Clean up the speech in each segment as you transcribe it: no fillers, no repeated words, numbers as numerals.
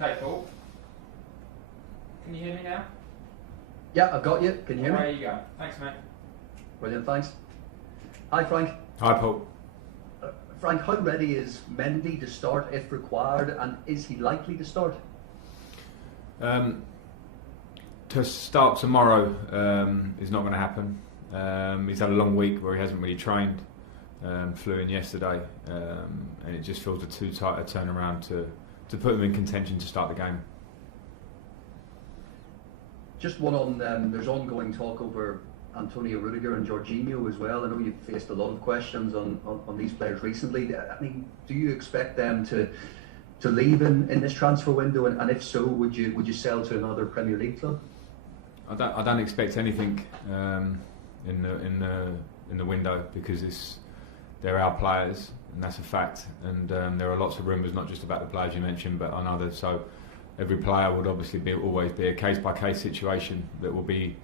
Okay, Paul. Can you hear me now? Yeah, I've got you. Can you hear me? There you go. Thanks, mate. Brilliant, thanks. Hi, Frank. Hi, Paul. Frank, how ready is Mendy to start if required, and is he likely to start? To start tomorrow is not going to happen. He's had a long week where he hasn't really trained. Flew in yesterday, and it just feels too tight a turnaround to put him in contention to start the game. Just one on, there's ongoing talk over Antonio Rudiger and Jorginho as well. I know you've faced a lot of questions on these players recently. I mean, do you expect them to leave in this transfer window, and if so, would you sell to another Premier League club? I don't expect anything in the window, because they're our players, and that's a fact. And there are lots of rumours, not just about the players you mentioned, but on others. So every player would obviously always be a case-by-case situation that will be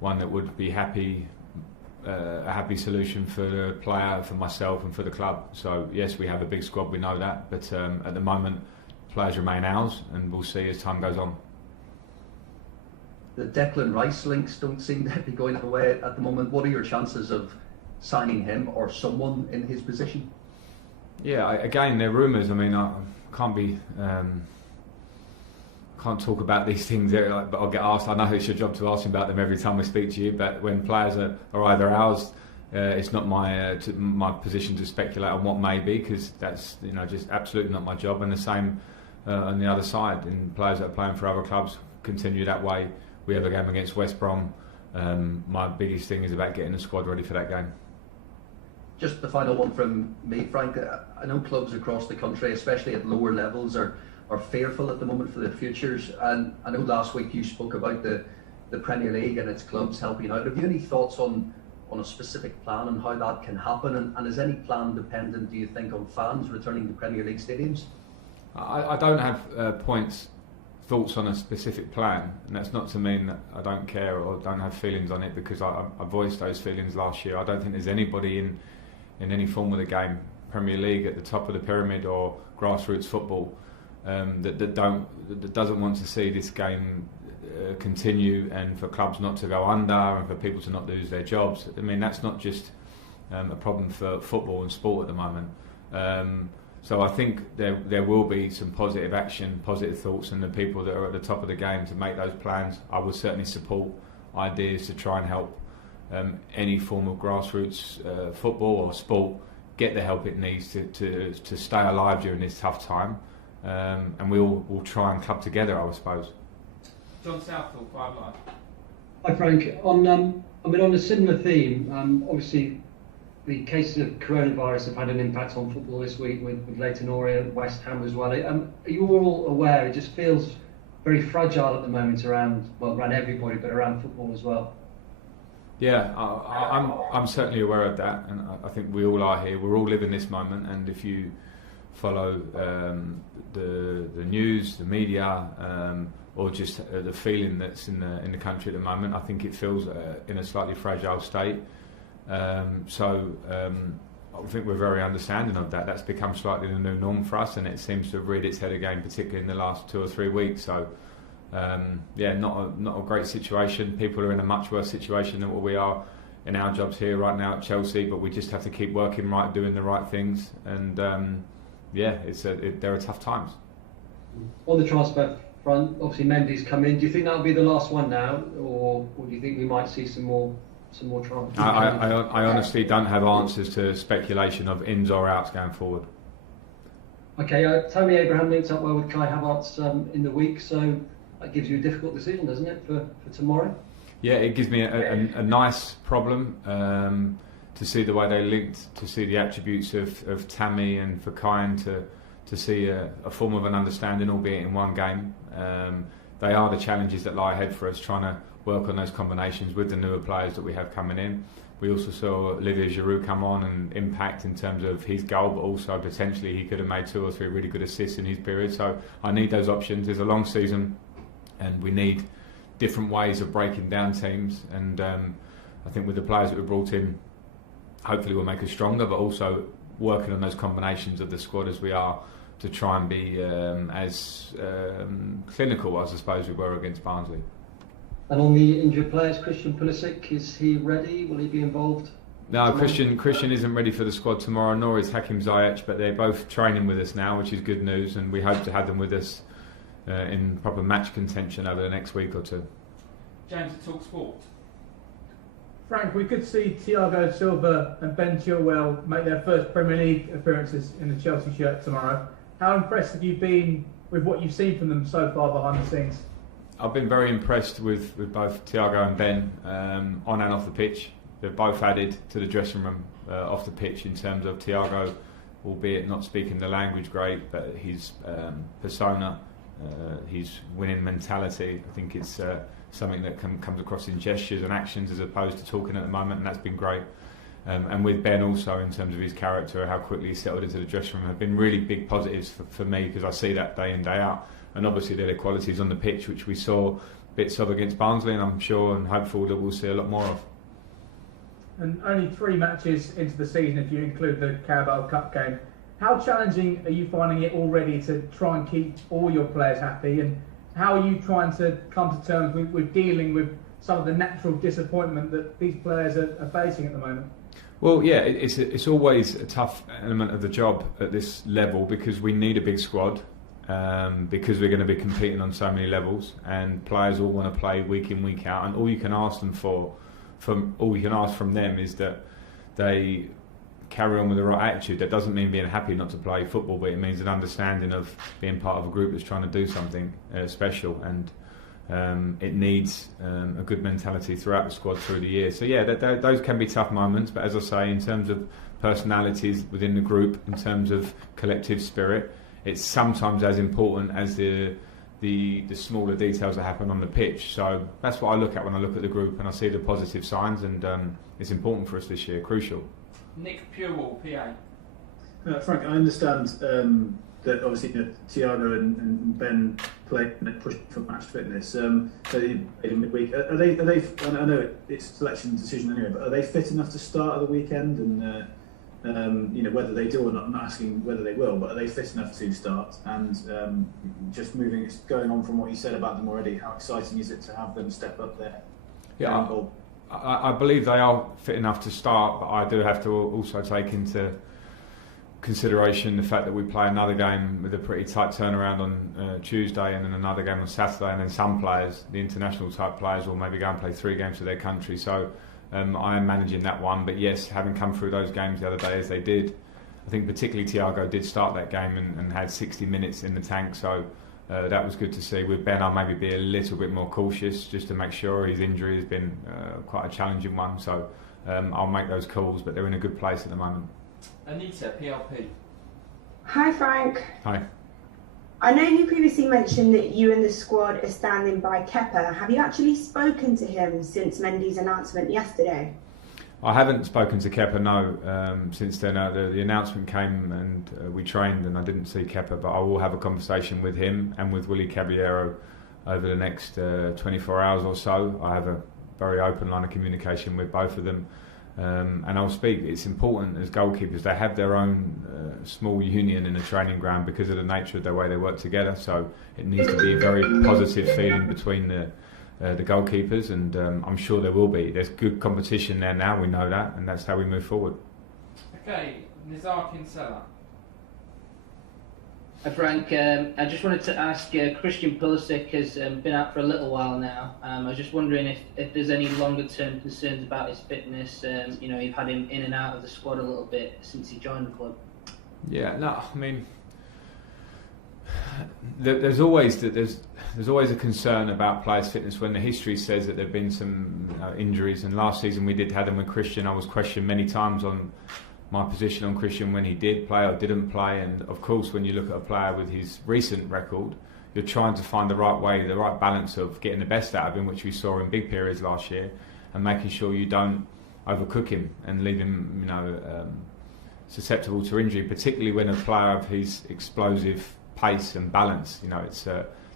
one that would be a happy solution for the player, for myself, and for the club. So yes, we have a big squad, we know that, but at the moment, players remain ours, and we'll see as time goes on. The Declan Rice links don't seem to be going away at the moment. What are your chances of signing him or someone in his position? Yeah, again, they're rumours. I mean, I can't talk about these things, but I'll get asked. I know it's your job to ask me about them every time we speak to you, but when players are either ours, it's not my position to speculate on what may be, because that's just absolutely not my job. And the same on the other side, and players that are playing for other clubs continue that way. We have a game against West Brom. My biggest thing is about getting the squad ready for that game. Just the final one from me, Frank. I know clubs across the country, especially at lower levels, are fearful at the moment for their futures. And I know last week you spoke about the Premier League and its clubs helping out. Have you any thoughts on a specific plan and how that can happen? And is any plan dependent, do you think, on fans returning to Premier League stadiums? I don't have thoughts on a specific plan, and that's not to mean that I don't care or don't have feelings on it, because I voiced those feelings last year. I don't think there's anybody in any form of the game, Premier League at the top of the pyramid or grassroots football, that doesn't want to see this game continue, and for clubs not to go under, and for people to not lose their jobs. I mean, that's not just a problem for football and sport at the moment. So I think there will be some positive action, positive thoughts, and the people that are at the top of the game to make those plans. I would certainly support ideas to try and help any form of grassroots football or sport get the help it needs to stay alive during this tough time. And we'll try and club together, I suppose. John Southall, 5 Live. Hi, Frank. On a similar theme, obviously the cases of coronavirus have had an impact on football this week with Leyton Orient, West Ham as well. Are you all aware? It just feels very fragile at the moment around everybody, but around football as well. Yeah, I'm certainly aware of that, and I think we all are here. We're all living this moment, and if you follow the news, the media, or just the feeling that's in the country at the moment, I think it feels in a slightly fragile state. So I think we're very understanding of that. That's become slightly the new norm for us, and it seems to have reared its head again, particularly in the last 2 or 3 weeks. So not a great situation. People are in a much worse situation than what we are in our jobs here right now at Chelsea, but we just have to keep working right, doing the right things, and there are tough times. On the transfer front, obviously Mendy's come in. Do you think that'll be the last one now, or do you think we might see some more transfers? I honestly don't have answers to speculation of ins or outs going forward. Okay, Tammy Abraham linked up well with Kai Havertz in the week, so that gives you a difficult decision, doesn't it, for tomorrow? Yeah, it gives me a nice problem to see the way they linked, to see the attributes of Tammy, and for Kai to see a form of an understanding, albeit in one game. They are the challenges that lie ahead for us, trying to work on those combinations with the newer players that we have coming in. We also saw Olivier Giroud come on and impact in terms of his goal, but also potentially he could have made 2 or 3 really good assists in his period. So I need those options. There's a long season, and we need different ways of breaking down teams. And I think with the players that we brought in, hopefully we'll make us stronger, but also working on those combinations of the squad as we are to try and be as clinical as I suppose we were against Barnsley. And on the injured players, Christian Pulisic, is he ready? Will he be involved? No, tomorrow? Christian isn't ready for the squad tomorrow, nor is Hakim Ziyech, but they're both training with us now, which is good news, and we hope to have them with us in proper match contention over the next week or two. James at Talk Sport. Frank, we could see Thiago Silva and Ben Chilwell make their first Premier League appearances in the Chelsea shirt tomorrow. How impressed have you been with what you've seen from them so far behind the scenes? I've been very impressed with both Thiago and Ben on and off the pitch. They've both added to the dressing room off the pitch in terms of Thiago, albeit not speaking the language great, but his persona, his winning mentality, I think it's something that comes across in gestures and actions as opposed to talking at the moment, and that's been great. And with Ben also, in terms of his character, how quickly he settled into the dressing room, have been really big positives for me, because I see that day in, day out. And obviously there are qualities on the pitch which we saw bits of against Barnsley, and I'm sure and hopeful that we'll see a lot more of. And only 3 matches into the season if you include the Carabao Cup game. How challenging are you finding it already to try and keep all your players happy, and how are you trying to come to terms with dealing with some of the natural disappointment that these players are facing at the moment? Well, yeah, it's always a tough element of the job at this level, because we need a big squad, because we're going to be competing on so many levels, and players all want to play week in, week out, and all you can ask them from them is that they carry on with the right attitude. That doesn't mean being happy not to play football, but it means an understanding of being part of a group that's trying to do something special, and it needs a good mentality throughout the squad through the year. So yeah, those can be tough moments, but as I say, in terms of personalities within the group, in terms of collective spirit, it's sometimes as important as the smaller details that happen on the pitch. So that's what I look at when I look at the group, and I see the positive signs, and it's important for us this year, crucial. Nick Purewall, PA. Frank, I understand that obviously Thiago and Ben played and pushed for match fitness. So they played in midweek. Are they? I know it's a selection decision anyway, but are they fit enough to start at the weekend? And whether they do or not, I'm not asking whether they will, but are they fit enough to start? And just going on from what you said about them already, how exciting is it to have them step up there? Yeah, I believe they are fit enough to start, but I do have to also take into consideration the fact that we play another game with a pretty tight turnaround on Tuesday, and then another game on Saturday, and then some players, the international type players, will maybe go and play 3 games for their country. So I am managing that one, but yes, having come through those games the other day as they did, I think particularly Thiago did start that game and had 60 minutes in the tank, so that was good to see. With Ben, I'll maybe be a little bit more cautious just to make sure. His injury has been quite a challenging one, so I'll make those calls, but they're in a good place at the moment. Anita, PLP. Hi Frank. Hi. I know you previously mentioned that you and the squad are standing by Kepa. Have you actually spoken to him since Mendy's announcement yesterday? I haven't spoken to Kepa, no, since then. The announcement came and we trained, and I didn't see Kepa, but I will have a conversation with him and with Willy Caballero over the next 24 hours or so. I have a very open line of communication with both of them, and I'll speak. It's important as goalkeepers, they have their own small union in the training ground because of the nature of the way they work together, so it needs to be a very positive feeling between the goalkeepers, and I'm sure there will be. There's good competition there now, we know that, and that's how we move forward. Okay, Nizar Kinsella. Hi Frank, I just wanted to ask, Christian Pulisic has been out for a little while now. I was just wondering if there's any longer term concerns about his fitness. You've had him in and out of the squad a little bit since he joined the club. Yeah, no, I mean, there's always a concern about players' fitness when the history says that there have been some injuries, and last season we did have them with Christian. I was questioned many times on my position on Christian when he did play or didn't play, and of course when you look at a player with his recent record, you're trying to find the right way, the right balance of getting the best out of him, which we saw in big periods last year, and making sure you don't overcook him and leave him susceptible to injury, particularly when a player of his explosive pace and balance,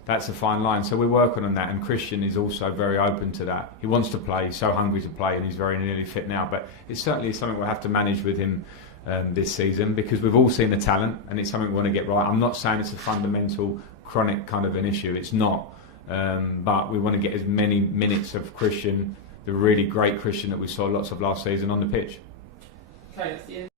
that's a fine line. So we're working on that, and Christian is also very open to that. He wants to play, he's so hungry to play, and he's very nearly fit now, but it's certainly something we'll have to manage with him this season, because we've all seen the talent and it's something we want to get right. I'm not saying it's a fundamental, chronic kind of an issue. It's not. But we want to get as many minutes of Christian, the really great Christian that we saw lots of last season, on the pitch. Okay, that's the end.